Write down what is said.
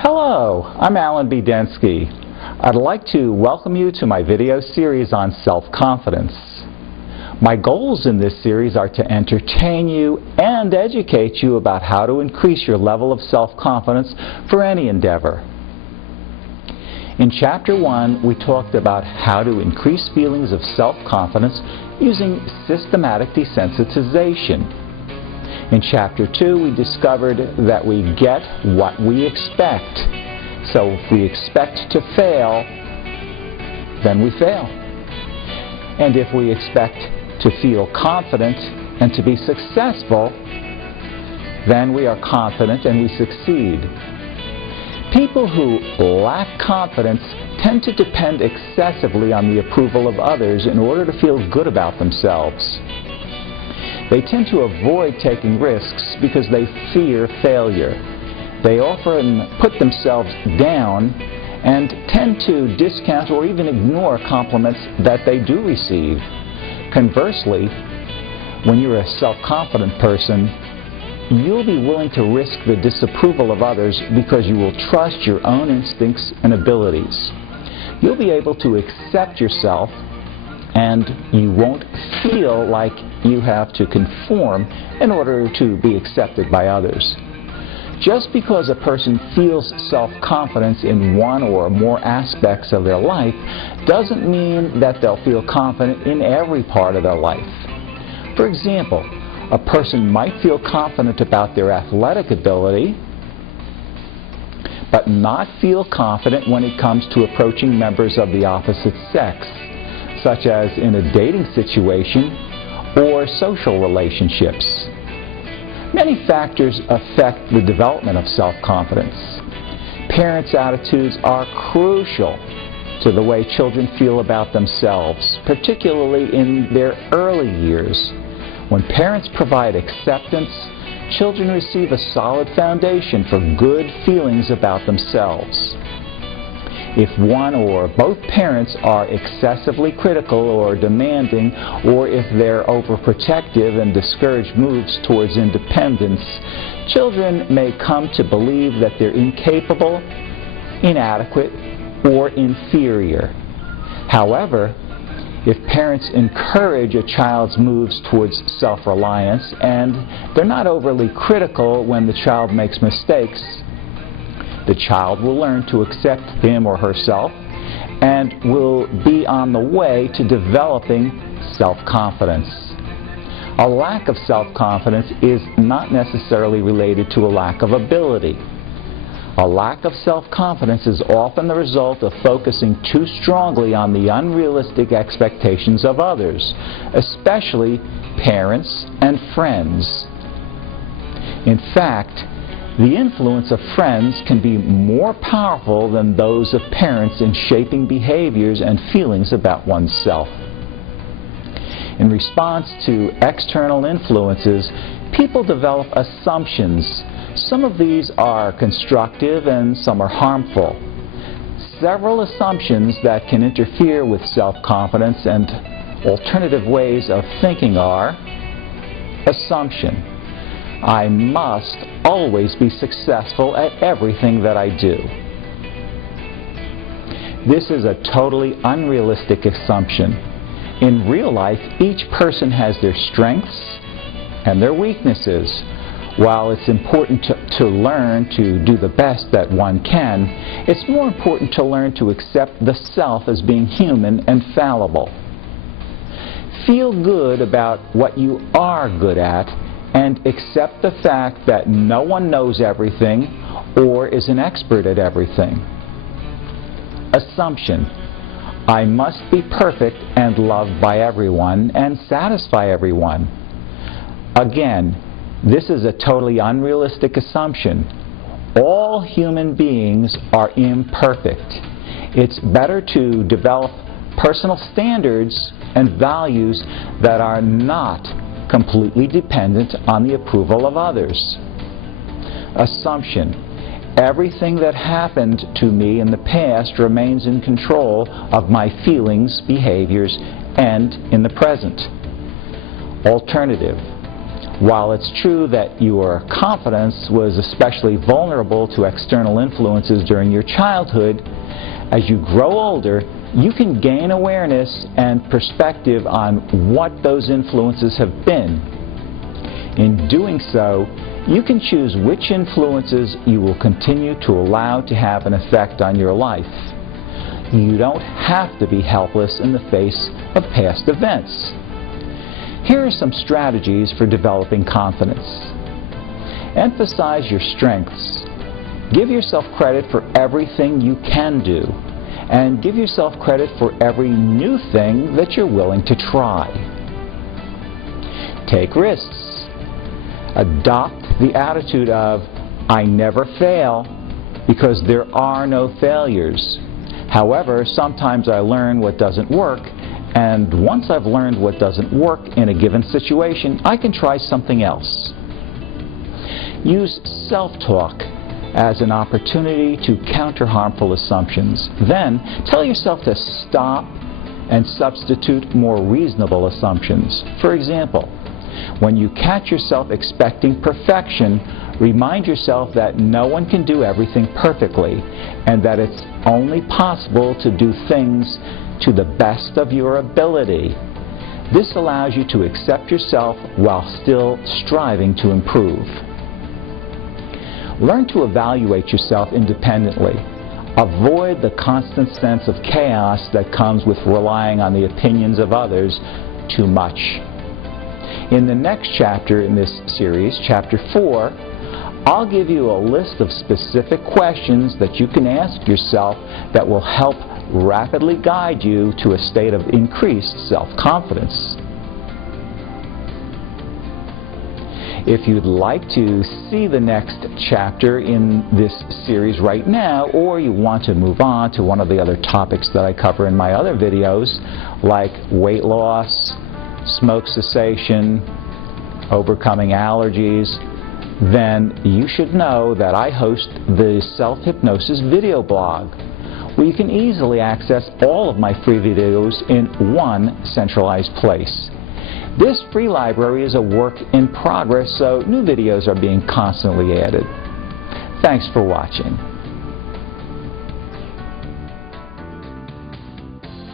Hello, I'm Alan B. Densky. I'd like to welcome you to my video series on self-confidence. My goals in this series are to entertain you and educate you about how to increase your level of self-confidence for any endeavor. In Chapter 1, we talked about how to increase feelings of self-confidence using systematic desensitization. In Chapter 2, we discovered that we get what we expect. So if we expect to fail, then we fail. And if we expect to feel confident and to be successful, then we are confident and we succeed. People who lack confidence tend to depend excessively on the approval of others in order to feel good about themselves. They tend to avoid taking risks because they fear failure. They often put themselves down and tend to discount or even ignore compliments that they do receive. Conversely, when you're a self-confident person, you'll be willing to risk the disapproval of others because you will trust your own instincts and abilities. You'll be able to accept yourself, and you won't feel like you have to conform in order to be accepted by others. Just because a person feels self-confidence in one or more aspects of their life doesn't mean that they'll feel confident in every part of their life. For example, a person might feel confident about their athletic ability, but not feel confident when it comes to approaching members of the opposite sex, such as in a dating situation or social relationships. Many factors affect the development of self-confidence. Parents' attitudes are crucial to the way children feel about themselves, particularly in their early years. When parents provide acceptance, children receive a solid foundation for good feelings about themselves. If one or both parents are excessively critical or demanding, or if they're overprotective and discourage moves towards independence, children may come to believe that they're incapable, inadequate, or inferior. However, if parents encourage a child's moves towards self-reliance and they're not overly critical when the child makes mistakes, the child will learn to accept him or herself and will be on the way to developing self-confidence. A lack of self-confidence is not necessarily related to a lack of ability. A lack of self-confidence is often the result of focusing too strongly on the unrealistic expectations of others, especially parents and friends. In fact, the influence of friends can be more powerful than those of parents in shaping behaviors and feelings about oneself. In response to external influences, people develop assumptions. Some of these are constructive and some are harmful. Several assumptions that can interfere with self-confidence and alternative ways of thinking are: assumption: I must always be successful at everything that I do. This is a totally unrealistic assumption. In real life, each person has their strengths and their weaknesses. While it's important to learn to do the best that one can, it's more important to learn to accept the self as being human and fallible. Feel good about what you are good at, and accept the fact that no one knows everything or is an expert at everything. Assumption: I must be perfect and loved by everyone and satisfy everyone. Again, this is a totally unrealistic assumption. All human beings are imperfect. It's better to develop personal standards and values that are not completely dependent on the approval of others. Assumption: everything that happened to me in the past remains in control of my feelings, behaviors, and in the present. Alternative: While it's true that your confidence was especially vulnerable to external influences during your childhood, as you grow older, you can gain awareness and perspective on what those influences have been. In doing so, you can choose which influences you will continue to allow to have an effect on your life. You don't have to be helpless in the face of past events. Here are some strategies for developing confidence. Emphasize your strengths. Give yourself credit for everything you can do, and give yourself credit for every new thing that you're willing to try. Take risks. Adopt the attitude of, I never fail, because there are no failures. However, sometimes I learn what doesn't work, and once I've learned what doesn't work in a given situation, I can try something else. Use self-talk as an opportunity to counter harmful assumptions. Then, tell yourself to stop and substitute more reasonable assumptions. For example, when you catch yourself expecting perfection, remind yourself that no one can do everything perfectly, and that it's only possible to do things to the best of your ability. This allows you to accept yourself while still striving to improve. Learn to evaluate yourself independently. Avoid the constant sense of chaos that comes with relying on the opinions of others too much. In the next chapter in this series, Chapter 4, I'll give you a list of specific questions that you can ask yourself that will help rapidly guide you to a state of increased self-confidence. If you'd like to see the next chapter in this series right now, or you want to move on to one of the other topics that I cover in my other videos, like weight loss, smoke cessation, overcoming allergies, then you should know that I host the Self-Hypnosis video blog, where you can easily access all of my free videos in one centralized place. This free library is a work in progress, so new videos are being constantly added. Thanks for watching.